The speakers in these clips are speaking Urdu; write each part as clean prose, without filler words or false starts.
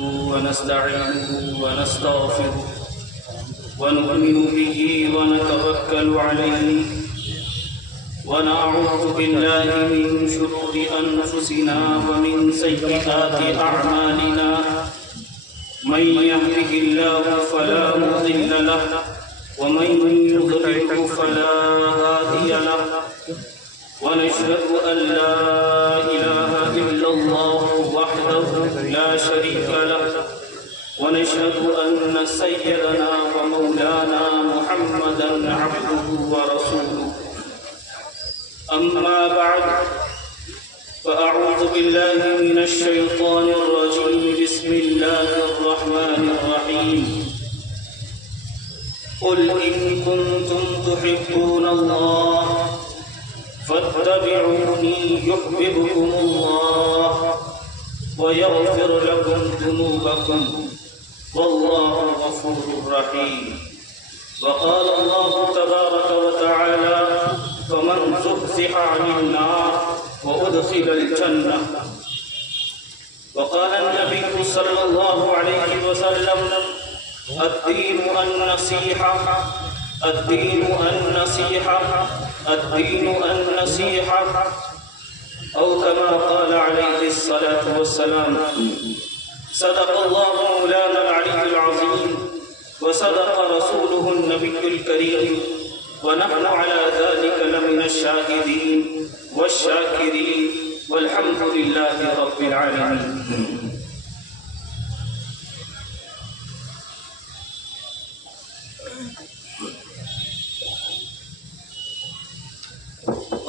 ونستعينه ونستغفره ونؤمن به ونتوكل عليه ونعوذ بالله من شرور أنفسنا ومن سيئات أعمالنا من يهده الله فلا مضل له ومن يضلل فلا هادي له ونشهد أن لا إله إلا الله وحده لا شريك له ونشهد أن سيدنا ومولانا محمدا عبده ورسوله أما بعد فأعوذ بالله من الشيطان الرجيم بسم الله الرحمن الرحيم قل إن كنتم تحبون الله فاتبعوني يحببكم الله ويغفر لكم ذنوبكم والله غفور رحيم وقال الله تبارك وتعالى فمن زحزح عن النار وأدخل الجنة وقال النبي صلى الله عليه وسلم الدين النصيحة الدين النصيحة الدين النصيحة أو كما قال عليه الصلاة والسلام صدق الله مولانا العلي العظيم وصدق رسوله النبي الكريم ونحن على ذلك لمن الشاهدين والشاكرين والحمد لله رب العالمين.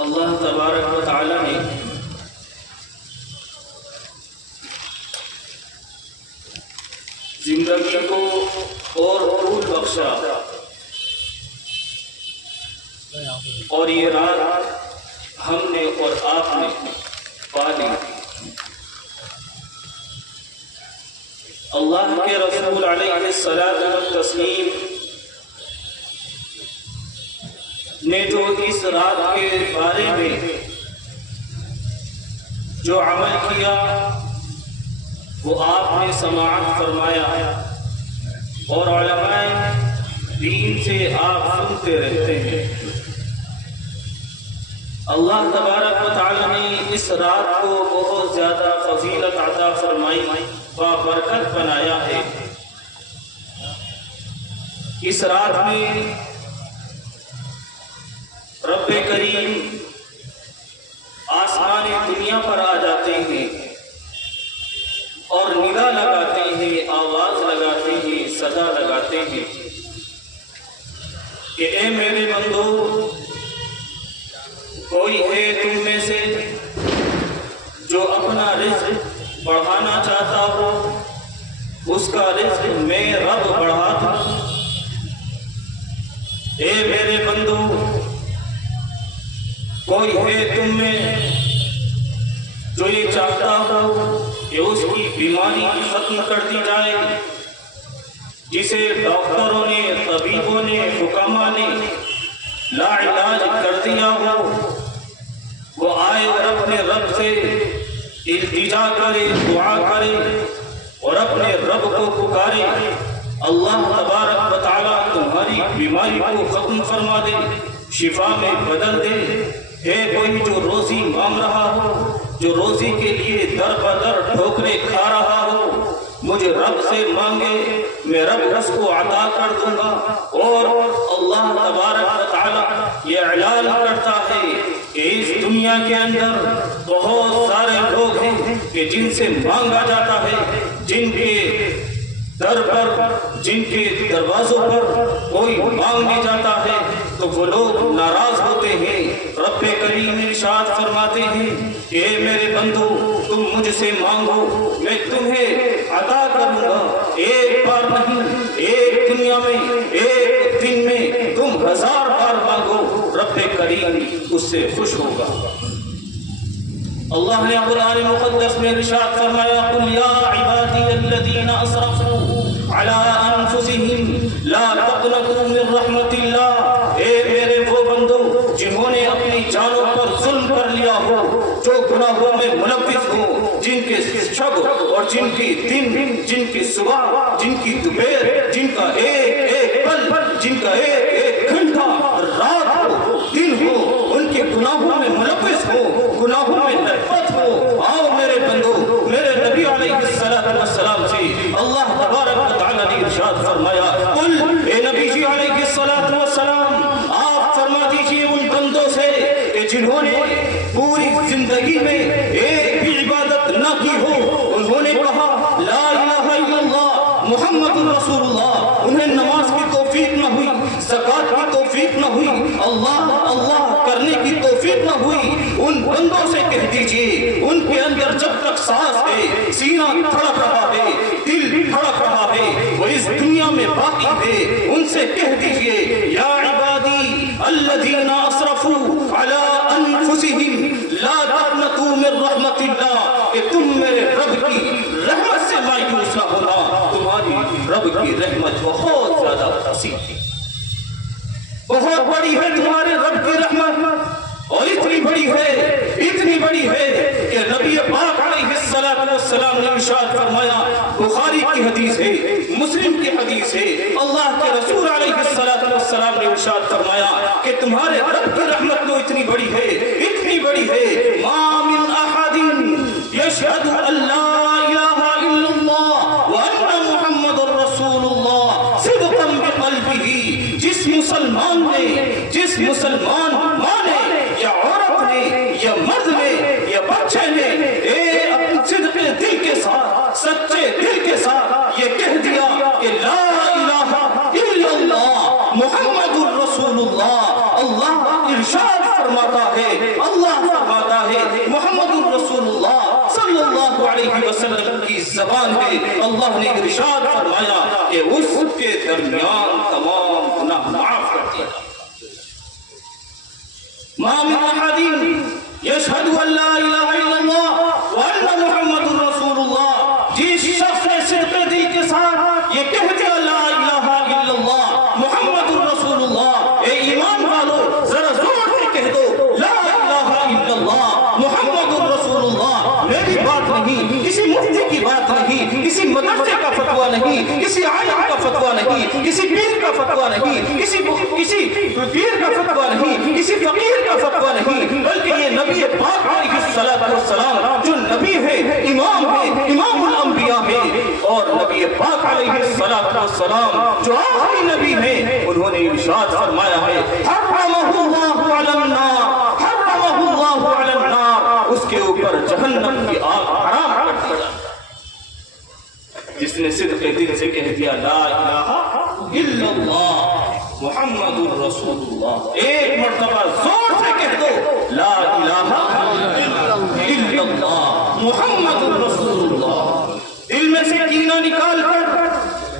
اللہ تبارک و تعالی نے زندگی کو اور طول بخشا اور یہ رات ہم نے اور آپ نے پالی. اللہ کے رسول علیہ الصلاۃ والتسلیم نے جو اس رات کے بارے میں جو عمل کیا وہ آپ نے سماعت فرمایا اور علماء دین سے آپ سنتے رہتے ہیں. اللہ تبارک و تعالی نے اس رات کو بہت زیادہ فضیلت عطا فرمائی بابرکت بنایا ہے. اس رات میں رب کریم آسمان دنیا پر آ جاتے ہیں اور نگاہ لگاتے ہیں، آواز لگاتے ہیں، صدا لگاتے ہیں کہ اے میرے بندو، کوئی ہے تم میں سے جو اپنا رزق بڑھانا چاہتا ہو، اس کا رزق میں رب بڑھا دوں. اے میرے بندو، کوئی ہے تم میں جو یہ چاہتا ہو کہ اس کی بیماری ختم کر دی جائے، جسے ڈاکٹروں نے، طبیبوں نے، حکما نے لا علاج کر دیا ہو، وہ آئے اور اپنے رب سے التجا کرے، دعا کرے اور اپنے رب کو پکارے. اللہ تبارک و تعالی تمہاری بیماری کو ختم فرما دے، شفا میں بدل دے. ہے کوئی جو روزی مانگ رہا ہو، جو روزی کے لیے در بدر ٹھوکریں کھا رہا ہو، مجھے رب سے مانگے، میں رب اس کو عطا کر دوں گا. اور اللہ تبارک و تعالی یہ اعلان کرتا ہے کہ اس دنیا کے اندر بہت سارے لوگ ہیں کہ جن سے مانگا جاتا ہے، جن کے در پر، جن کے دروازوں پر کوئی مانگنے جاتا ہے تو وہ لوگ ناراض ہوتے ہیں. رب کریم ارشاد فرماتے ہیں کہ اے میرے بندو، تم مجھ سے مانگو، میں تمہیں عطا کروں گا. ایک بار نہیں، ایک دنیا میں، ایک دن میں تم 1000 بار مانگو، رب کریم اس سے خوش ہوگا. اللہ نے قرآن مقدس میں ارشاد فرمایا قل یا عبادی الذین اسرفوا علی انفسهم لا تقنطوا من رحمت اللہ. اے میرے وہ بندو جنہوں نے اپنی جانوں پر ظلم کر لیا ہو، جو گناہوں میں ملوث ہو، جن کے شب اور جن کی دن، جن کی صبح، جن کی دوپہر، جن کا ایک ایک پل، جن کا ایک ایک گھنٹہ رات ہو دن ہو، ان کے گناہوں میں ملوث ہو، گناہوں میں لطفت ہو. آؤ میرے بندو، میرے نبی علیہ السلام سے اللہ تبارک و تعالی نے ارشاد فرمایا، قل اے نبی جی علیہ السلام، آپ فرما دیجئے ان بندوں سے کہ جنہوں نے پوری زندگی میں ایک بھی عبادت نہ کی ہو، انہوں نے کہا لا الہ الا اللہ محمد رسول اللہ، انہیں نماز کی توفیق نہ ہوئی، زکات کی توفیق نہ ہوئی، اللہ اللہ کرنے کی توفیق نہ ہوئی، ان بندوں سے کہہ دیجئے ان کے اندر جب تک سانس ہے، سینہ دھڑک رہا ہے، دل دھڑک رہا ہے، وہ اس دنیا میں باقی ہے، ان سے کہہ دیجئے یا عبادی الذین اسرفوا علی انفسہم لا تقنطوا من رحمت اللہ، کہ تم میرے رب کی رحمت سے مایوس نہ ہونا، تمہاری رب کی رحمت بہت زیادہ وسیع ہے، بہت بڑی ہے تمہارے رب کی رحمت، اور اتنی بڑی ہے کہ نبی پاک علیہ السلام نے ارشاد فرمایا، بخاری کی حدیث ہے، مسلم کی حدیث ہے، اللہ کے رسول علیہ السلام نے ارشاد فرمایا کہ تمہارے رب کی رحمت تو اتنی بڑی ہے، ما من احد یشہد ان لا الہ الا اللہ وان محمد رسول اللہ صدقا بقلبہ، جس مسلمان ماں نے یا عورت نے یا مرد نے یا بچے نے اپنے صدق دل کے ساتھ، سچے دل کے ساتھ یہ کہہ دیا کہ لا الہ الا اللہ محمد الرسول اللہ، اللہ ارشاد فرماتا ہے محمد الرسول اللہ صلی اللہ علیہ وسلم کی زبان ہے، اللہ نے ارشاد فرمایا کہ اس کے درمیان تمام گناہ معاف کر دیا. ما من احد یشہد ان لا الہ الا اللہ وان محمد رسول اللہ، جس شخص نے صدق دل کے ساتھ یہ کہہ دیا لا الہ الا اللہ محمد رسول اللہ، اے ایمان والو ذرا زور سے کہہ دو لا الہ الا اللہ محمد رسول اللہ، میری بات نہیں، کسی مفتی کی بات نہیں، کسی مدرسے کا فتویٰ نہیں، کسی عالم کا فتویٰ نہیں، کسی پیر کا فتویٰ نہیں، کسی پیر کا فتویٰ نہیں، کسی فقیر کا فتویٰ نہیں، بلکہ یہ نبی پاک علیہ السلام جو نبی ہے، امام ہے، امام الانبیاء ہے، اور نبی پاک علیہ السلام جو آخری نبی ہیں، انہوں نے ارشاد فرمایا ہے حرمہ اللہ علی النار، حرمہ اللہ علی النار، اس کے اوپر جہنم کی آگ حرام کر دی جائے. جس نے صدق دل سے کہہ دیا لا الہ الا اللہ محمد الرسول اللہ، ایک مرتبہ زور سے کہہ دو لا الہ الا اللہ محمد الرسول اللہ، دل میں سے کینہ نکال کر،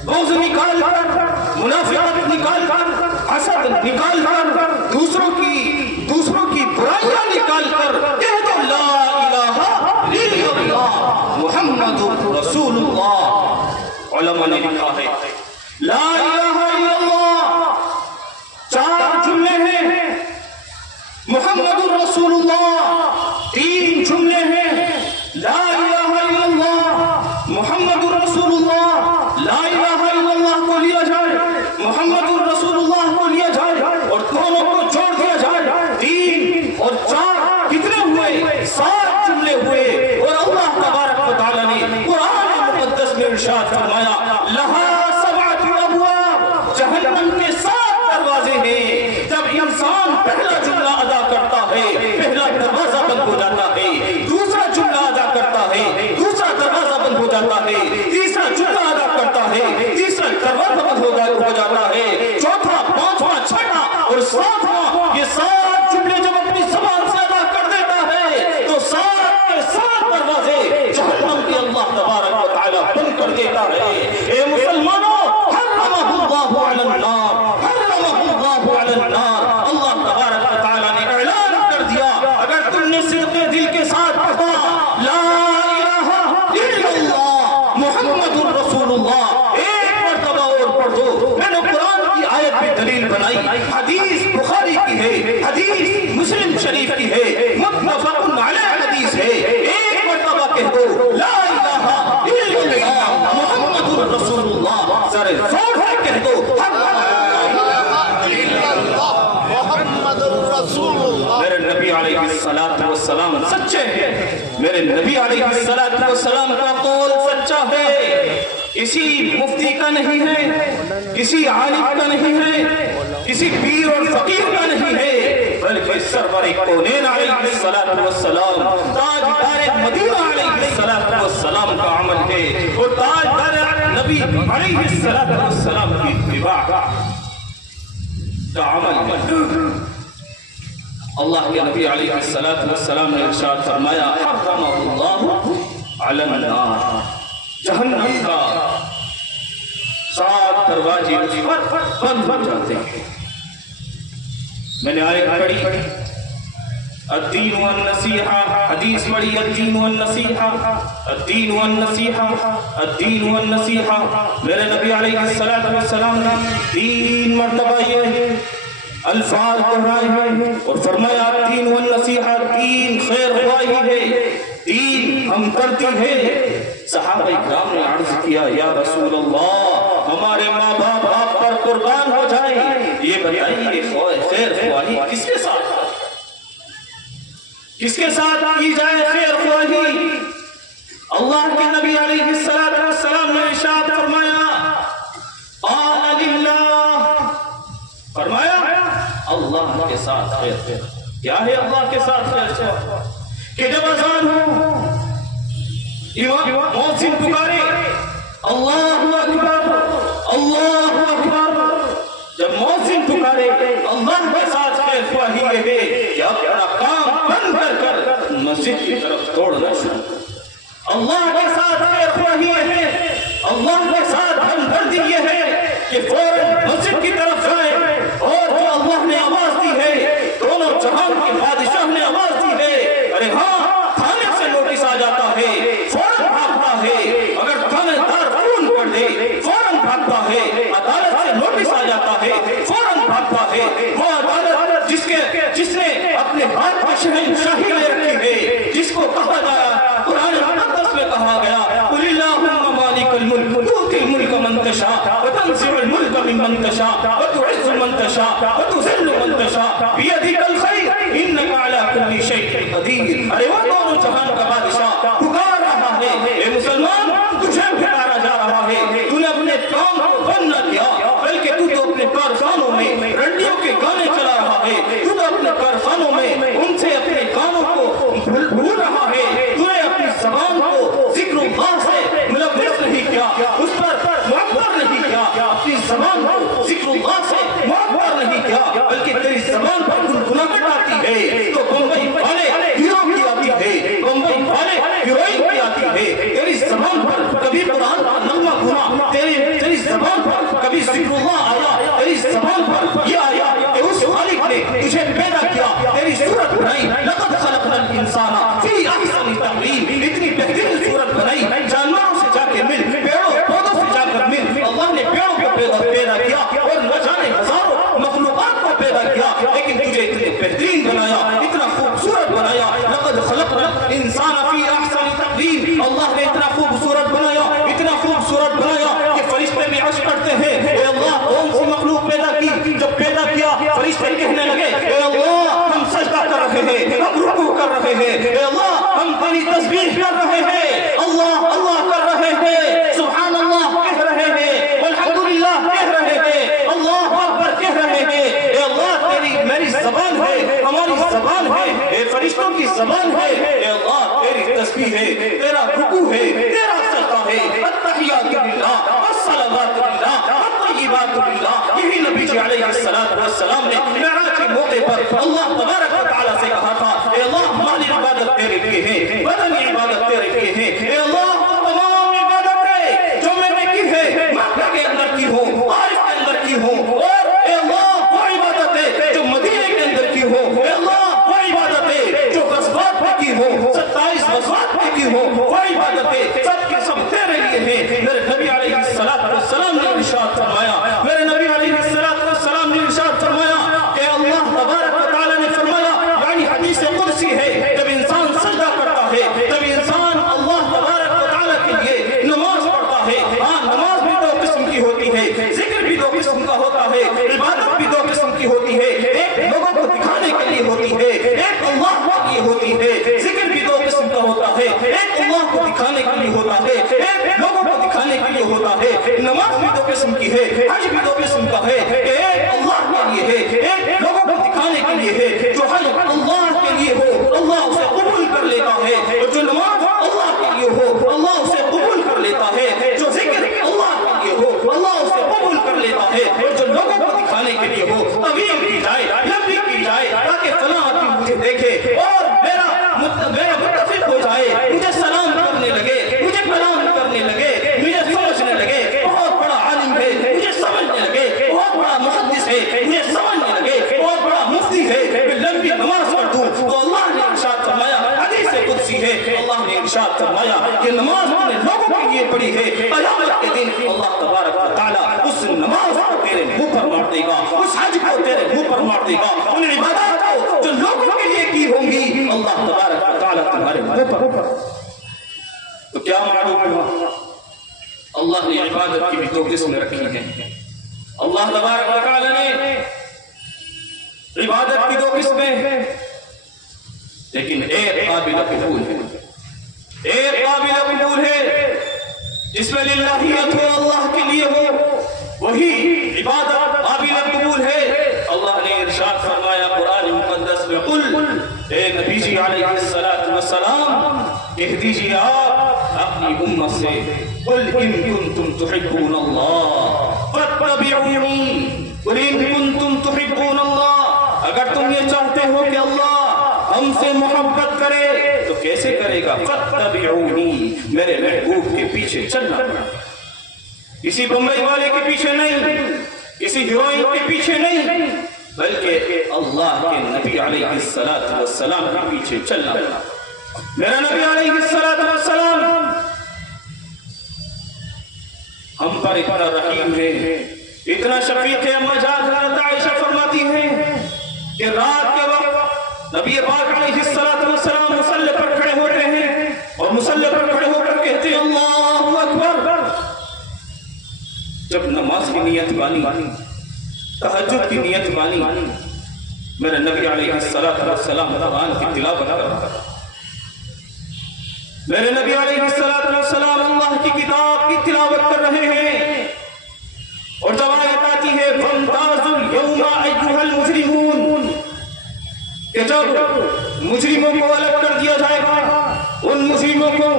بغض نکال کر، منافقت نکال کر، حسد نکال کر، دوسروں کی برائیاں نکال کر کہہ دو لا الہ الا اللہ محمد رسول اللہ. علماء نے لکھا ہے لا الہ الا اللہ 4 جملے ہیں، محمد رسول اللہ 3 جملے ہیں. لا الہ الا اللہ محمد رسول اللہ، لا الہ الا اللہ کو لیا جائے، محمد رسول اللہ کو لیا جائے، اور دونوں کو جوڑ دیا جائے، 3 اور 4 کتنے ہوئے؟ 7 جملے ہوئے. اور اللہ تبارک و تعالی نے قرآن مقدس میں ارشاد فرمایا لہا 7 ابواب، جہنم کے 7 دروازے ہیں. جب انسان پہلا جملہ ادا کرتا ہے، پہلا دروازہ بند ہو جاتا ہے، دوسرا جملہ ادا کرتا ہے، دوسرا دروازہ بند ہو جاتا ہے، تیسرا جملہ ادا کرتا ہے، تیسرا دروازہ بند ہو جاتا ہے، چوتھا، 5واں، 6واں اور 7واں، یہ 7 جملے جب اپنی زبان سے ادا کر دیتا ہے تو 7 کے 7 دروازے جہنم کے اللہ تبارک و تعالی بند کر دیتا ہے. اے مسلمانوں، حرمہ اللہ علی النار، حرمہ اللہ علی النار. اللہ تبارک و تعالی نے اعلان کر دیا اگر تم نے صدق دل کے ساتھ کہا لا الہ الا اللہ محمد رسول اللہ، ایک مرتبہ اور پڑھ دو. میں نے قرآن کی آیت میں دلیل بنائی، حدیث بخاری کی ہے، حدیث مسلم شریف کی ہے، متفق علیہ حدیث ہے. ایک مرتبہ کہہ دو لا الہ الا والسلام سچے ہیں، میرے نبی علیہ السلام کا قول سچا ہے، کسی مفتی کا نہیں ہے، کسی عالم کا نہیں ہے، کسی پیر اور فقیر کا نہیں ہے، بلکہ سرور کونین علیہ السلام، تاجدار مدینہ علیہ السلام کا عمل ہے، اور تاجدار نبی علیہ السلام کی اتباع کا عمل ہے۔ اللہ کے نبی علیہ السلام نے ارشاد فرمایا حرم اللہ علی النار، جہنم کا 7 دروازے بند ہو جاتے ہیں۔ میں نے آیت پڑھی الدین والنصیحہ، حدیث پڑھی الدین والنصیحہ، الدین والنصیحہ، الدین والنصیحہ۔ میرے نبی علیہ السلام نے 3 مرتبہ یہ الفاظ دہرائے ہیں اور فرمایا الدین والنصیحہ، دین خیر خواہی ہے، دین ہمدردی ہے۔ صحابہ کرام نے عرض کیا یا رسول اللہ ہمارے ماں باپ آپ پر قربان ہو جائیں، یہ بتائیے خیر خواہی کس کے ساتھ کی جائے خیر خواہی؟ اللہ کے نبی علیہ السلام نے ارشاد فرمایا قال للہ، فرمایا اللہ کے ساتھ خیر۔ کیا ہے اللہ کے ساتھ خیر؟ کہ جب اذان ہو، مؤذن پکارے اللہ اکبر اللہ اکبر، جب مؤذن پکارے اللہ کے ساتھ خیر خواہی ہے کہ اپنا کام بند کر مسجد کی طرف دوڑنا شروع۔ اللہ کے ساتھ خیر خواہی ہے، اللہ کے ساتھ ہمدردی یہ ہے کہ فوراً مسجد کی طرف جائے، اور جو اللہ نے آواز دی ہے، دونوں جہان کے بادشاہ نے آواز دی ہے، ارے ہاں تھانے سے نوٹس آ جاتا ہے فوراً بھاگتا ہے، اگر تھانے دار فون کر دے فوراً بھاگتا ہے، عدالت سے نوٹس آ جاتا ہے فوراً بھاگتا ہے۔ وہ عدالت جس نے اپنے ہاتھ میں شہنشاہی لے رکھی ہے، جس کو کہا گیا قرآن مقدس میں کہا گیا قل اللہم مالک الملک تؤتی الملک من تشاء وتنزع الملک ممن تشاء وتعز من تشاء وتذل من تشاء بیدک الخیر انک علی کل شیء قدیر۔ ارے وہ دونوں جہان کا بادشاہ پکار رہا ہے، اے مسلمان تجھے پکارا جا رہا ہے، تو نے اپنے کام کو بند نہ کیا بلکہ تو اپنے کارخانوں میں رنڈیوں کے گانے چلا رہا ہے، تو اپنے کارخانوں میں ان سے اپنے گانوں کو بھول رہا ہے، تو نے اپنی زبان کو ذکر اللہ سے ملوث نہیں کیا، اس پر معبر نہیں کیا، اپنی زبان کو ذکر اللہ سے معبر نہیں کیا، بلکہ تیری زبان پر گنگناہٹ آتی ہے تو بمبئی والے ہیرو کی آتی ہے، بمبئی والے ہیروئن کی آتی ہے، تیری زبان پر کبھی قرآن کا نغمہ گنا، تیری زبان پر کبھی ذکر اللہ آیا، تیری زبان پر یہ آیا کہ اس خالق نے تجھے پیدا کیا، تیری صورت بنائی، لقد خلقنا الانسان فی احسن تقویم، اتنی بہترین صورت بنائی، جانوروں سے جا کے مل، پیڑوں پودوں سے جا کر مل، اللہ نے پیڑوں کو پیدا کیا اور نہ جانے ہزاروں مخلوقات کو پیدا کیا، لیکن تجھے اتنے بہترین بنایا، اتنا خوبصورت بنایا، لقد خلقنا الانسان فی احسن تقویم، اللہ نے اتنا خوبصورت بنایا، اتنا خوبصورت بنایا کہ فرشتے بھی عرش کرتے ہیں اے اللہ کون سی مخلوق پیدا کی؟ جب پیدا کیا فرشتے کہنے لگے اے اللہ ہم سجدہ کر رہے ہیں، ہم رکوع کر رہے ہیں، اے اللہ ہم تیری تسبیح کر رہے ہیں، اللہ اللہ کر رہے ہیں، سبحان اللہ کہہ رہے ہیں، والحمدللہ کہہ رہے ہیں، اللہ اکبر کہہ رہے ہیں، اے اللہ تیری میری زبان ہے، ہماری زبان ہے، اے فرشتوں کی زبان ہے، اے اللہ تیری تسبیح ہے، تیرا رکوع ہے، تیرا سجدہ ہے، التحیات للہ والصلوات للہ والطیبات للہ۔ یہی نبی جی علیہ السلام نے معراج کے موقع پر اللہ تبارک و تعالیٰ سے کہا تھا اے اللہ ہماری عبادت تیرے لیے ہے، بدنی عبادت تیرے لیے ہے، اے اللہ تمام عبادتیں جو میں نے کی ہے مکہ کے اندر کی ہوں، طائف کے اندر کی ہوں، اور اے اللہ وہ عبادتیں جو مدینے کے اندر کی ہوں، اے اللہ وہ عبادتیں جو غزوات میں کی ہوں، 27 غزوات میں کی ہوں، وہ عبادتیں سب کے سب تیرے لیے ہیں۔ میرے نبی علیہ السلام نے ارشاد فرمایا، میرے نبی علیہ السلام نے ارشاد فرمایا کہ اللہ تبارک و تعالیٰ نے فرمایا، یعنی حدیث قدسی ہے، جب انسان سجدہ کرتا ہے جب انسان اللہ تبارک و تعالیٰ کے لیے نماز پڑھتا ہے، ہاں نماز بھی 2 قسم کی ہوتی ہے، ذکر بھی 2 قسم کا ہوتا ہے، عبادت بھی 2 قسم کی ہوتی ہے، ایک لوگوں کو دکھانے کے لیے ہوتی ہے، ایک اللہ کے لیے لیے ہوتی ہے، ذکر بھی دو قسم کا ہوتا ہے، ایک اللہ کو دکھانے کے لیے ہوتا ہے، ایک لوگوں کو دکھانے کے لیے ہوتا ہے۔ نماز بھی دو قسم کی ہے، حج بھی دو قسم کا ہے، ایک اللہ کے لیے ہے، ایک لوگوں کو دکھانے کے لیے ہے۔ جو حج اللہ کے لیے ہو اللہ اسے قبول کر لیتا ہے، اور جو نماز اللہ کے لیے ہو اللہ اسے قبول کر لیتا ہے، جو ذکر اللہ کے لیے ہو اللہ اسے قبول کر لیتا ہے، اور جو لوگوں کو دکھانے کے لیے ہو تبلیغ کی جائے، لمبی کی جائے تاکہ فلاں آدمی مجھے دیکھے اور میرا متفق ہو جائے، مجھے سلام کرنے لگے، مجھے کلام کرنے لگے، مجھے سمجھنے لگے بہت بڑا عالم ہے، مجھے سمجھنے لگے بہت بڑا محدث ہے، مجھے سمجھنے لگے بہت بڑا مفتی ہے، میں لمبی نماز پڑھ دوں تو اللہ نے ارشاد فرمایا، حدیث قدسی ہے، اللہ نے ارشاد فرمایا کہ نماز تم نے لوگوں کے لیے پڑھی ہے، قیامت کے دن اللہ تبارک و تعالیٰ اس نماز کو تیرے منہ پر مار دے گا، اس حج کو تیرے منہ پر مار دے گا، ان عبادات کو جو لوگوں کے لیے کی ہوں گی اللہ تبارک و تعالیٰ تمہارے منہ پر۔ تو کیا معلوم ہوا اللہ نے عبادت کی بھی دو قسمیں رکھی ہیں، اللہ تبارک و تعالیٰ نے عبادت کی دو قسمیں، لیکن ایک قابل قبول ہے، ایک قابل قبول ہے جس میں للہیت ہو اللہ کے لیے ہو، وہی عبادت قابل قبول ہے۔ اللہ نے ارشاد فرمایا قرآن مقدس میں، قل اے نبی جی علیہ السلام کہہ دیجیے آپ اپنی امت سے، قل ان کنتم تحبون اللہ فاتبعونی، قل ان کنتم تحبون اللہ، اگر تم یہ چاہتے ہو کہ اللہ ہم سے محبت کرے تو کیسے کرے گا؟ فاتبعونی، میرے محبوب کے پیچھے چلنا، کسی بمبئی والے کے پیچھے نہیں، کسی ہیروئن کے پیچھے نہیں، بلکہ اللہ کے نبی علیہ السلام کے پیچھے چلنا۔ میرا نبی علیہ السلام ہم پر اتنا رحیم ہے، اتنا شفیق ہے۔ اما جان حضرت عائشہ فرماتی ہیں کہ رات کے وقت نبی پاک علیہ السلام مصلی پر کھڑے ہوتے ہیں اور مصلی پر کھڑے ہو کر کہتے ہیں اللہ اکبر۔ جب نماز کی نیت بانی، تہجد کی نیت بانی، میرے نبی علیہ السلام قرآن کی تلاوت کرتا، میرے نبی علیہ السلام اللہ کی کتاب کی تلاوت کر رہے ہیں، اور جب آیت آتی ہے فَامْتَازُوا الْيَوْمَ أَيُّهَا الْمُجْرِمُونَ، کہ جب مجرموں کو الگ کر دیا جائے گا، ان مجرموں کو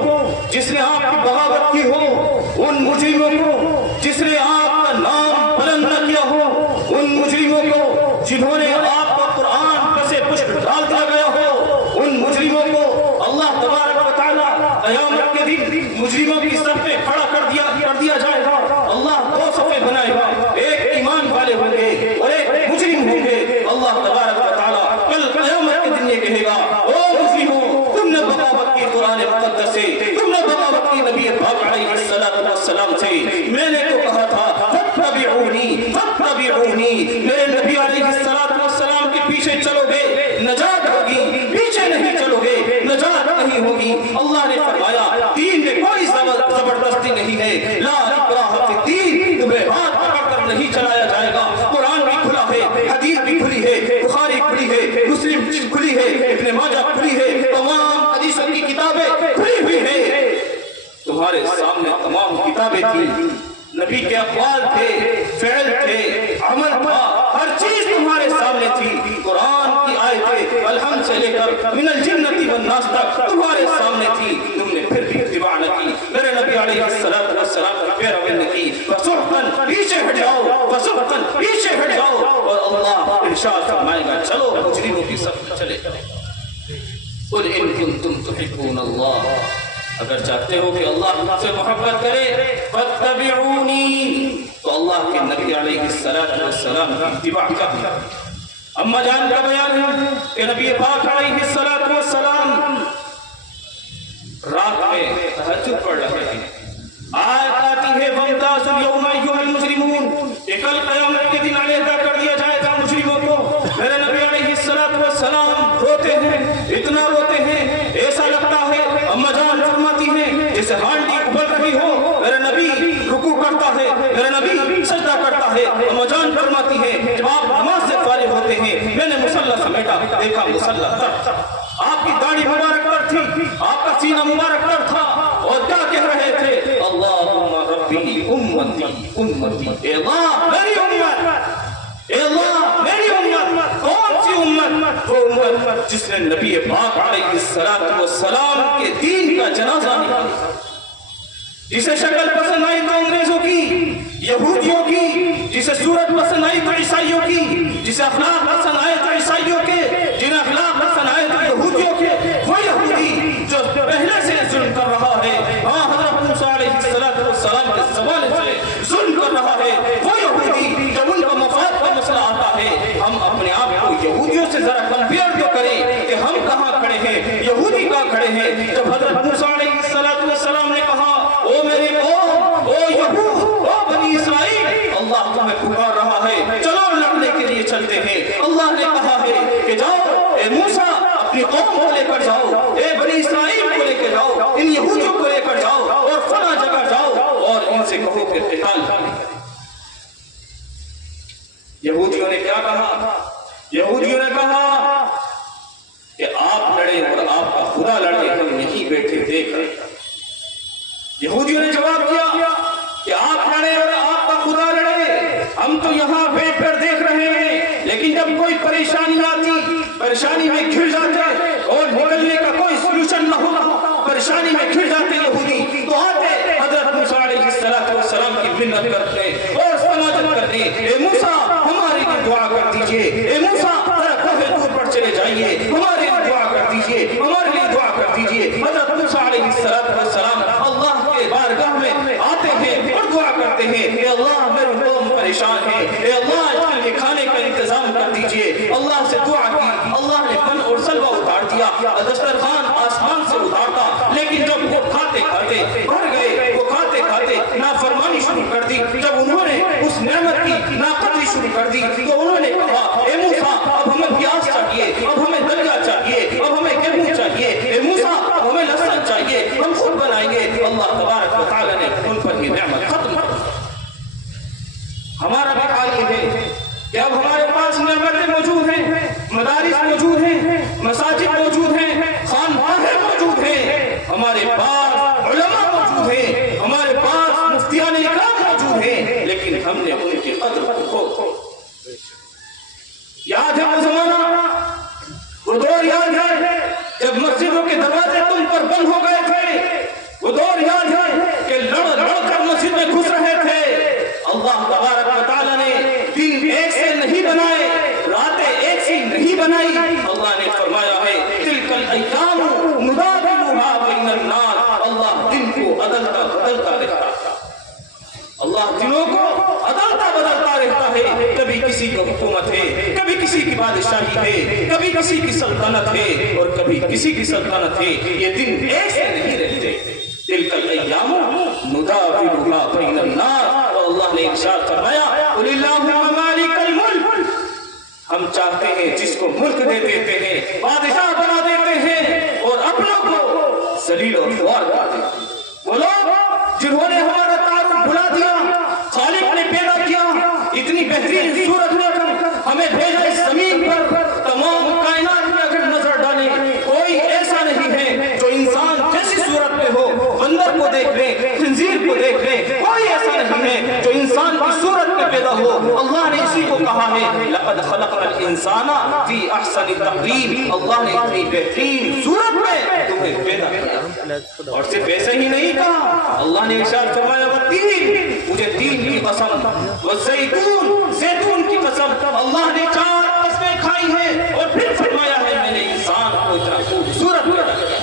جس نے آپ کی بغاوت کی ہو، ان مجرموں کو جس نے آپ کا نام بلند نہ کیا ہو، ان مجرموں کو جنہوں نے آپ کا قرآن پسے پشت ڈال دیا گیا ہو، ان مجرموں کو اللہ تبارک و تعالیٰ قیامت کے دن مجرموں کی صف میں کھڑا کر دیا جائے گا۔ اللہ دو صفیں بنائے گا، ایک ایمان والے ہوں گے اور ایک مجرم ہوں گے۔ اللہ تبارک و تعالیٰ کل قیامت کے دن یہ کہے گا، او مجرموں، تم نے بغاوت کی قرآن مقدس سے، تم نے بغاوت کی نبی پاک علیہ السلام سے، میں نے تو کہا تھا فاتبعونی فاتبعونی، میرے نبی علیہ السلام کے پیچھے چلو گے نجات ہوگی، پیچھے نہیں چلو گے نجات نہیں ہوگی۔ اللہ نے فرمایا دین میں کوئی زبردستی نہیں ہے، لا اکراہ فی الدین، تمہیں ہاتھ پکڑ کر نہیں چلایا جائے گا۔ قرآن بھی کھلا ہے، حدیث بھی کھلی ہے، بخاری کھلی ہے، مسلم کھلی ہے، ابن ماجہ کھلی ہے، تمام حدیثوں کی کتابیں کھلی ہوئی ہیں، تمہارے سامنے تمام کتابیں تھیں، نبی کے اقوال تھے، فعل تھے، عمل تھا، ہر چیز تمہارے سامنے تھی۔ قرآن کی آیتیں الحمد سے لے کر من الجنتی والناس تک تمہارے سامنے تھی، تم نے پھر بھی اتباع نہ کی، میرے نبی علیہ السلام کی پیروی نہ کی۔ فسحقاً، پیچھے ہٹ جاؤ، فسحقاً، پیچھے ہٹ جاؤ، اور اللہ ارشاد فرمائے گا چلو مجرموں کی صف میں چلے۔ قل ان کنتم تحبون اللہ، اگر چاہتے ہو کہ اللہ تم سے محبت کرے فاتبعونی، تو اللہ کے نبی علیہ السلام کی اتباع کرنا۔ اما جان کا بیان ہے کہ نبی پاک علیہ السلام رات میں تہجد پڑھ رہے ہیں، آیت آتی ہے وَامْتَازُوا الْيَوْمَ أَيُّهَا الْمُجْرِمُونَ، کہ کل قیامت کے دن علیحدہ کر دیا جائے گا مجرموں کو۔ میرے نبی علیہ السلام روتے ہیں، اتنا روتے ہیں ایسا لگتا ہے، اما جان فرماتی ہیں جیسے ہانڈی ابل رہی ہو، میرے نبی رکوع کرتا ہے، میرے نبی سجدہ کرتا ہے۔ اما جان فرماتی ہے جب آپ نماز سے فارغ ہوتے ہیں، میں نے مصلی سمیٹا، دیکھا مصلی تر، آپ کی مدینہ مبارک پر تھا اور کیا کہہ رہے تھے؟ اللہم ربی امتی امتی، اے اللہ میری امت، اے اللہ میری امت۔ کون سی امت؟ وہ امت جس نے نبی پاک علیہ السلام کے دین کا جنازہ نکالا، جسے شکل پسند آئی تو انگریزوں کی، یہودیوں کی، جسے صورت پسند آئی تو عیسائیوں کی، جسے اخلاق پسند آئے تو عیسائیوں کے، جنہیں اخلاق پسند آئے تو یہودیوں کے، وہ یہودی جو پہلے سے ظلم کر رہا ہے، حضرت موسیٰ علیہ السلام کے زمانے سے ظلم کر رہا ہے، وہ یہودی جب ان کا مفاد کا مسئلہ آتا ہے، ہم اپنے آپ کو یہودیوں سے ذرا کمپیئر تو کریں کہ ہم کہاں کھڑے ہیں، یہودی کہاں کھڑے ہیں۔ جب حضرت موسیٰ علیہ السلام نے کہا او میرے قوم، او یہود، او بنی اسرائیل، اللہ تمہیں پکار رہا ہے، چلو لڑنے کے لیے چلتے ہیں۔ اللہ نے کہا ہے کہ جاؤ اے موسیٰ اپنی قوم کو لے کر جاؤ، اے بنی اسرائیل کو لے کے جاؤ، ان یہودیوں کو لے کر جاؤ اور فلاں جگہ جاؤ اور ان سے کہو کہ قتال کریں۔ یہودیوں نے کیا کہا؟ یہودیوں نے کہا کہ آپ لڑیں اور آپ کا خدا لڑے، ہم یہیں بیٹھے دیکھ رہے ہیں۔ یہودیوں نے جواب دیا کہ آپ لڑیں اور آپ کا خدا لڑے، ہم تو یہاں بیٹھ کر دیکھ رہے ہیں، لیکن جب کوئی پریشانی آتی، پریشانی میں گھر جاتے اور نکلنے کا کوئی سلوشن نہ ہوگا، پریشانی میں گھر جاتے یہودی، تو آتے حضرت موسیٰ علیہ السلام کی منت کرتے اور سماجت کرتے، اے موسیٰ ہمارے لیے دعا کر دیجئے، اے موسیٰ ذرا کوہ طور پر چلے جائیے، ہمارے لیے دعا کر دیجئے، ہمارے لیے دعا کر دیجئے۔ حضرت موسیٰ علیہ السلام اللہ کے بارگاہ میں آتے ہیں اور دعا کرتے ہیں، اے اللہ میری قوم پریشان ہے، اے اللہ ان کے کھانے کا انتظام کر دیجئے۔ اللہ سے دعا کی، اللہ نے من اور سلوہ اتار دیا، دسترخوان آسمان سے اتارتا، لیکن جب وہ کھاتے کھاتے بھر گئے، وہ کھاتے کھاتے نافرمانی شروع کر دی، جب انہوں نے اس نعمت کی ناقدری شروع کر دی تو انہوں نے کہا اے موسیٰ اب ہمیں پیاز چاہیے، اب ہمیں دلیا چاہیے، اب ہمیں گیہوں چاہیے، اے موسیٰ اب ہمیں لہسن چاہیے، ہم خود بنائیں گے۔ اللہ تبارک و تعالی نے ان پر یہ نعمت ختم کر دی۔ ہمارا بھی حال یہ ہے کہ اب ہمارے پاس نعمتیں موجود ہیں، مدارس موجود ہیں، مساجد موجود ہیں، خانقاہیں موجود ہیں، ہمارے پاس علماء موجود ہیں، ہمارے پاس مفتیان اکرام موجود ہیں، لیکن ہم نے ان کی قدر کو یاد ہے وہ زمانہ، وہ دور یاد ہے جب مسجدوں کے دروازے تم پر بند ہو گئے تھے، وہ دور یاد ہے کہ لڑ کر مسجد میں گھس رہے تھے۔ اللہ تبارک و تعالی نے دن ایک سے نہیں بنائے، راتیں ایک سے نہیں بنائی۔ اللہ نے فرمایا ہے تلک الایام نداولها بین الناس، اللہ دن کو بدلتا رہتا ہے، اللہ دنوں کو بدلتا رہتا ہے، کبھی کسی کی حکومت ہے، کبھی کسی کی بادشاہی ہے، کبھی کسی کی سلطنت ہے اور کبھی کسی کی سلطنت ہے، یہ دن ایک سے نہیں رہتے۔ تلک الایام نداولها بین الناس، اور اللہ نے ارشاد فرمایا قل اللہم مالک الملک، ہم چاہتے ہیں جس کو ملک دے دیتے ہیں، بادشاہ بنا دیتے ہیں اور اپنوں کو ذلیل و خوار کر دیتے ہیں۔ وہ لوگ جنہوں نے ہمارا تعارف بھلا دیا، خالق نے پیدا کیا، اتنی بہترین صورت لے کر ہمیں بھیجا اس زمین پر، تمام کائنات میں اگر نظر ڈالیں کوئی ایسا نہیں ہے جو انسان جیسی صورت میں ہو، بندر کو دیکھ لیں، خنزیر کو دیکھ لیں، کوئی ایسا نہیں ہے جو انسان کی صورت میں پیدا ہو۔ اللہ نے اسی کو کہا ہے لقد خلقنا الانسان فی احسن تقویم، اللہ نے اتنی بہترین صورت میں تمہیں پیدا کیا، اور صرف ایسے ہی نہیں کہا، اللہ نے ارشاد فرمایا والتین، مجھے تین کی قسم، والزیتون، زیتون کی قسم، اللہ نے 4 قسمیں کھائی ہیں اور پھر فرمایا ہے میں نے انسان کو اتنا خوبصورت پیدا کیا،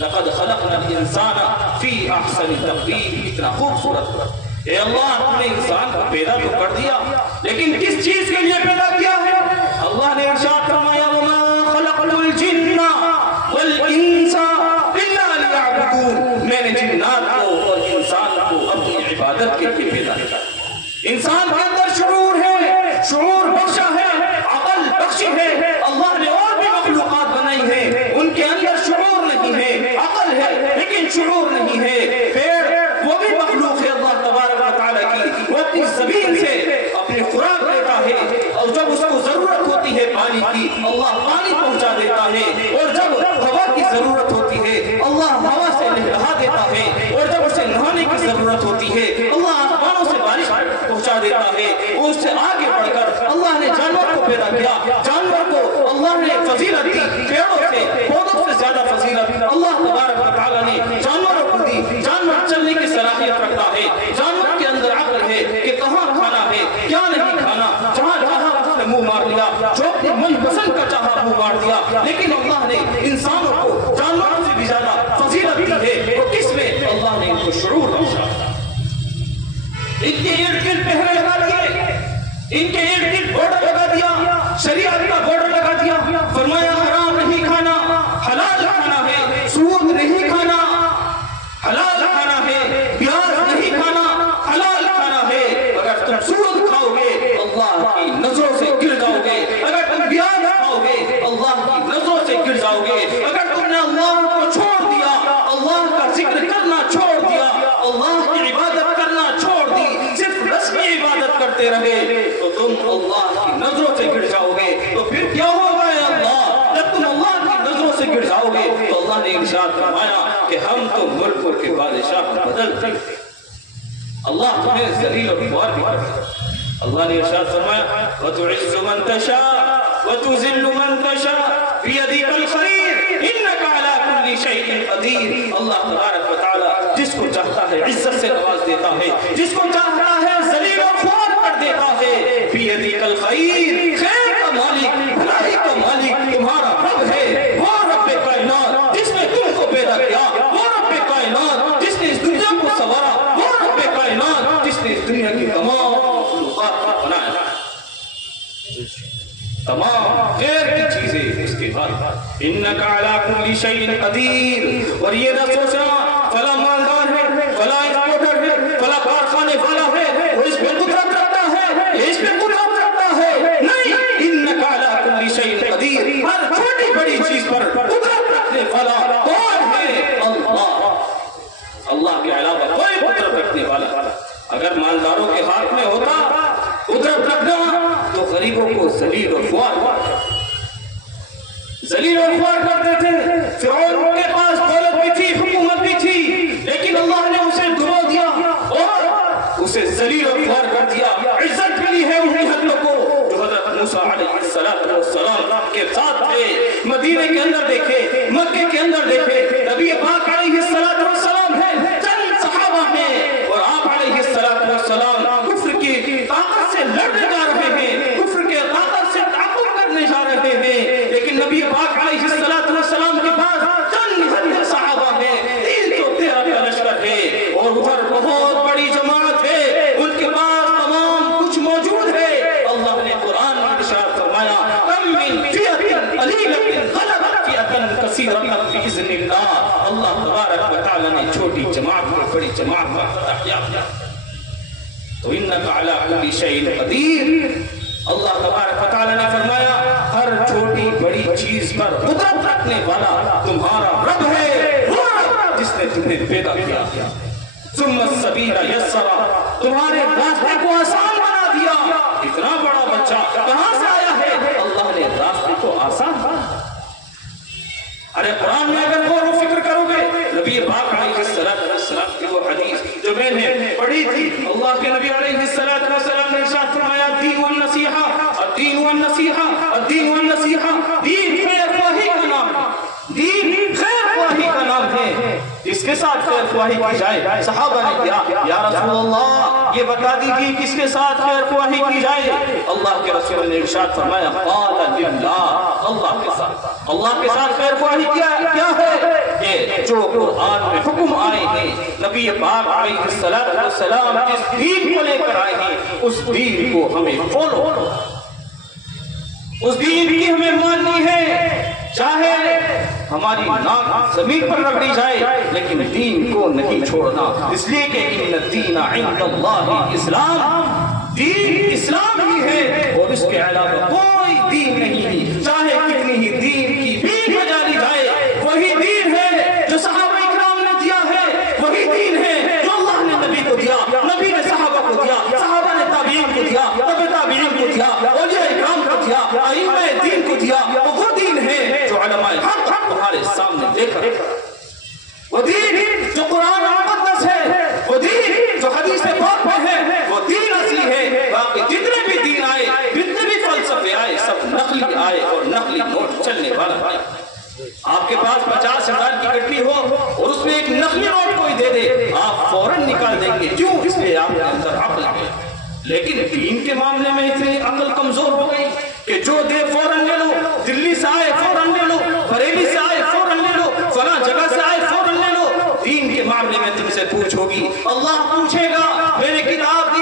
لقد خلقنا الانسان فی احسن تقویم، اتنا خوبصورت۔ اے اللہ تم نے انسان کو پیدا تو کر دیا، لیکن کس چیز کے لیے پیدا کیا ہے؟ اللہ نے ارشاد فرمایا وما خلقت الجن والانس الا لیعبدون، میں نے جنات کو اور انسان کو اپنی عبادت کے لیے پیدا کیا۔ انسان کے اندر شعور ہے، شعور بخشا ہے، عقل بخشی ہے، اللہ نے اور بھی مخلوقات بنائی ہیں، ان کے اندر شعور نہیں ہے، عقل ہے لیکن شعور نہیں ہے۔ پیڑ وہ بھی مخلوق ہے اللہ تبارک و تعالیٰ کی، وہ اپنی زمین سے اپنی خوراک لیتا ہے، اور جب اس کو ضرورت ہوتی ہے پانی کی اللہ پانی پہنچا دیتا ہے، اور جب ہوا کی ضرورت ہوتی ہے اللہ ان کے ارد گرد پہرے لگا دیے، ان کے ارد گرد بارڈر لگا دیا، شریعت کا بارڈر لگا دیا، فرمایا حرام نہیں کھانا، حلال کھانا ہے، سود نہیں کھانا، حلال کھانا ہے، پیاز نہیں کھانا، حلال کھانا ہے۔ اگر تم سود کھاؤ گے اللہ کی نظروں سے گر جاؤ گے، اگر تم پیاز کھاؤ گے اللہ کی نظروں سے گر جاؤ گے، اگر تم نے اللہ کو چھوڑ دیا، اللہ کا ذکر کرنا چھوڑ دیا، اللہ کی عبادت کرنا چھوڑ دی، صرف رسمی عبادت کرتے رہے تو تم اللہ کی نظروں سے گر جاؤ گے۔ تو پھر کیا ہوگا اے اللہ؟ جب تم اللہ کی نظروں سے گر جاؤ گے تو اللہ نے ارشاد فرمایا کہ ہم تو ملکوں کے بادشاہ بدل دیں، اللہ تمہیں ذلیل اور خوار بھی کرے۔ اللہ نے ارشاد فرمایا وَتُعِزُّ مَن تَشَاءُ وَتُذِلُّ مَن تَشَاءُ بِيَدِكَ الْخَيْرُ إِنَّكَ عَلَى كُلِّ شَيْءٍ قَدِيرٌ۔ اللہ تبارک و تعالیٰ جس کو چاہتا ہے عزت سے نواز دیتا ہے، جس کو چاہتا ہے ذلیل و خوار کر دیتا ہے۔ بِيَدِكَ الْخَيْرُ، خیر کا مالک، بھلائی کا مالک تمہارا رب ہے، وہ رب کائنات جس نے تم کو پیدا کیا، وہ رب کائنات جس نے اس دنیا کو سنوارا، وہ رب کائنات جس نے اس دنیا کی تمام مخلوقات کو بنایا، تمام خیر کی چیزیں اس کے بعد انک علی کل شیء قدیر۔ اور یہ نہ سوچنا فلاں مالدار ہے، فلاں ایکسپورٹر ہے، فلاں کارخانے والا ہے، وہ اس پہ قدرت رکھتا ہے، اس پہ قدرت رکھتا ہے، نہیں، انک علی کل شیء قدیر، ہر چھوٹی بڑی چیز پر قدرت رکھنے والا کون ہے؟ اللہ، اللہ کے علاوہ کوئی قدرت رکھنے والا۔ اگر مالداروں کے ہاتھ میں ہوتا قدرت رکھنا تو غریبوں کو ذلیل و خوار کرتے تھے۔ فرعون کے پاس دولت بھی تھی، حکومت بھی تھی، لیکن اللہ نے اسے ڈبو دیا اور اسے ذلیل و خوار کر دیا۔ عزت ملی ہے ان ہتھیوں کو جو حضرت موسیٰ علیہ السلام کے ساتھ تھے۔ مدینے کے اندر دیکھے، مکے کے اندر دیکھے، نبی پاک علیہ السلام ہے، چند صحابہ ہیں اور آپ علیہ السلام کفر کی طاقت سے لڑنے جا رہے ہیں، کفر کے طاقت سے تعاون کرنے جا رہے ہیں، لیکن نبی پاک علیہ السلام کے پاس چند صحابہ ہیں، 313 کا لشکر ہے اور ادھر بہت بڑی جماعت ہے، ان کے پاس تمام کچھ موجود ہے۔ اللہ نے قرآن میں ارشاد فرمایا کم من فئۃ قلیلۃ غلبت فئۃ کثیرۃ بإذن اللہ۔ اللہ تبارک و تعالی نے چھوٹی جماعت کو بڑی جماعت کا فتح کیا۔ تو انک علی کل شیء قدیر، اللہ تبارک و تعالی نے فرمایا ہر چھوٹی بڑی چیز پر قدرت رکھنے والا تمہارا رب ہے، وہ رب جس نے تمہیں پیدا کیا۔ ثم السبیل یسرا، تمہارے راستے کو آسان بنا دیا۔ اتنا بڑا بچہ کہاں سے آیا ہے؟ اللہ نے راستے کو آسان بنا۔ ارے قرآن میں اگر غور و فکر کرو گے، نبی پاک علیہ السلام کی وہ حدیث جو میں نے پڑھی تھی، اللہ کے نبی علیہ السلام نے ارشاد فرمایا الدین والنصیحہ، الدین والنصیحہ، الدین والنصیحہ، دین خیر خواہی کا نام ہے، دین خیر خواہی کا نام ہے، جس کے ساتھ خیر خواہی کی جائے۔ صحابہ نے کہا یا رسول اللہ یہ بتا دیجیے کس کے ساتھ خیر خواہی کی جائے؟ اللہ کے رسول نے ارشاد فرمایا قال للہ، اللہ کے ساتھ۔ اللہ کے ساتھ خیر خواہی کیا ہے؟ کہ جو قرآن میں حکم آئے ہیں، نبی پاک علیہ السلام جس دین کو لے کر آئے ہیں، اس دین کو ہمیں فالو، اس دین کی ہمیں ماننی ہے، چاہے ہماری ناک زمین پر رگڑی جائے لیکن دین کو نہیں چھوڑنا، اس لیے کہ ان الدین عند اللہ اسلام، دین اسلام ہی ہے اور اس کے علاوہ کوئی دین نہیں ہے، چاہے کتنی ہی دین کی بھیڑ بجالی جائے، وہی دین ہے جو صحابہ اکرام نے دیا ہے، وہی دین ہے جو اللہ نے نبی کو دیا، نبی نے صحابہ کو دیا، صحابہ نے تابعین کو دیا، تابعین کو دیا، اولیاء اکرام کو دیا، ائمہ دین کو دیا، وہ دین ہے جو علماء حق تمہارے سامنے دیکھ کر، وہ دین جو قرآن مقدس ہے، وہ دین جو حدیث پاک میں ہے، وہ دین اصلی ہے۔ باقی جتنے بھی دین آئے، جتنے بھی فلسفے آئے، سب نقلی آئے اور نقلی نوٹ چلنے والا آئے۔ آپ کے پاس 50,000 کی گٹی ہو اور اس میں ایک نقلی نوٹ کوئی دے دے، آپ فوراً نکال دیں گے، کیوں؟ اس لیے آپ کے اندر عقل ہے۔ لیکن دین کے معاملے میں اتنی عقل کمزور ہو گئی کہ جو دے فوراً لے لو، دلی سے آئے فوراً لے لو، بریلی سے آئے فوراً لے لو، فلاں جگہ سے آئے فوراً لے لو۔ دین کے معاملے میں تم سے پوچھ ہوگی، اللہ پوچھے گا میں نے کتاب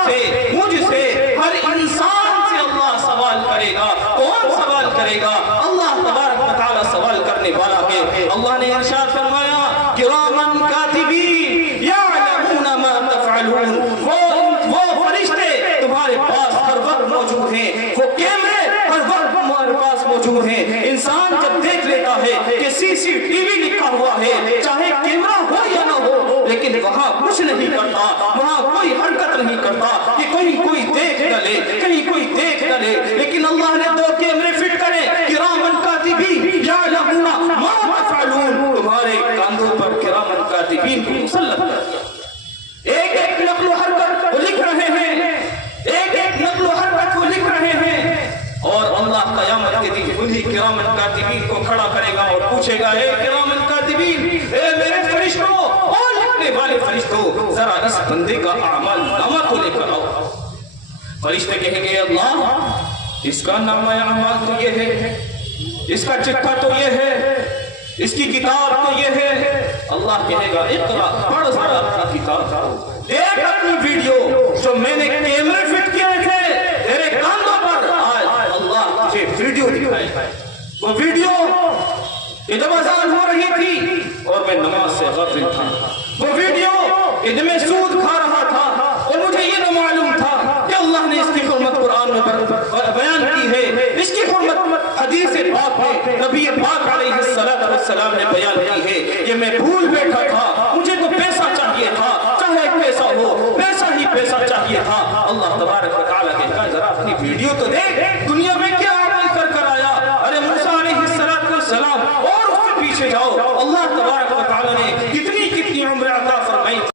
آپ سے, مجھ سے, ہر انسان سے اللہ سوال کرے گا. کون سوال کرے گا؟ اللہ تبارک و تعالی سوال کرنے والا ہے. اللہ نے ارشاد فرمایا کرامن کاتبین یعلمون ما تفعلون. وہ فرشتے تمہارے پاس ہر وقت موجود ہیں, وہ کیمرے ہر وقت تمہارے پاس موجود ہیں. انسان جب دیکھ لیتا ہے کہ CCTV لکھا ہوا ہے, چاہے کیمرہ ہو یا نہ ہو, لیکن وہاں کچھ نہیں کرتا, وہاں کوئی حرکت نہیں کرتا کہ کوئی دیکھ نہ لے, کہیں کوئی دیکھ نہ لے. لیکن اللہ نے 2 کیمرے فٹ کرے, کرامن کاتبین یعلمون ما تفعلون. تمہارے کاندھوں پر کرامن کاتبین کو مسلط کر دیا. ایک ایک نقل و حرکت وہ لکھ رہے ہیں, ایک ایک نقل و حرکت وہ لکھ رہے ہیں. اور اللہ قیامت کے دن انہی کرامن کاتبین کو کھڑا کرے گا اور پوچھے گا, اے کرامن کاتبین, اے میرے فرشتوں اور لکھنے والے فرشتوں, ذرا اس بندے کا اعمال نامہ کو لے کر آؤ. فرشتے کہیں گے اللہ اس کا نامہ اعمال تو یہ ہے, اس کا چٹھا تو یہ ہے, اس کی کتاب تو یہ ہے. اللہ کہے گا اقرا, پڑھ ذرا اپنی کتاب, دیکھ اپنی ویڈیو جو میں نے کیمرے فٹ کیے تھے تیرے کاندھوں پر, آج اللہ تجھے ویڈیو دکھائے. وہ ویڈیو کہ جب اذان ہو رہی تھی اور میں نماز سے غافل تھا, وہ ویڈیو کہ جب میں سود کھا رہا تھا اور مجھے یہ نہ معلوم تھا کہ اللہ نے اس کی حرمت قرآن میں بیان کی ہے, اس کی حرمت حدیث پاک میں نبی پاک علیہ السلام نے بیان کی ہے. یہ میں بھول بیٹھا تھا, مجھے تو پیسہ چاہیے تھا,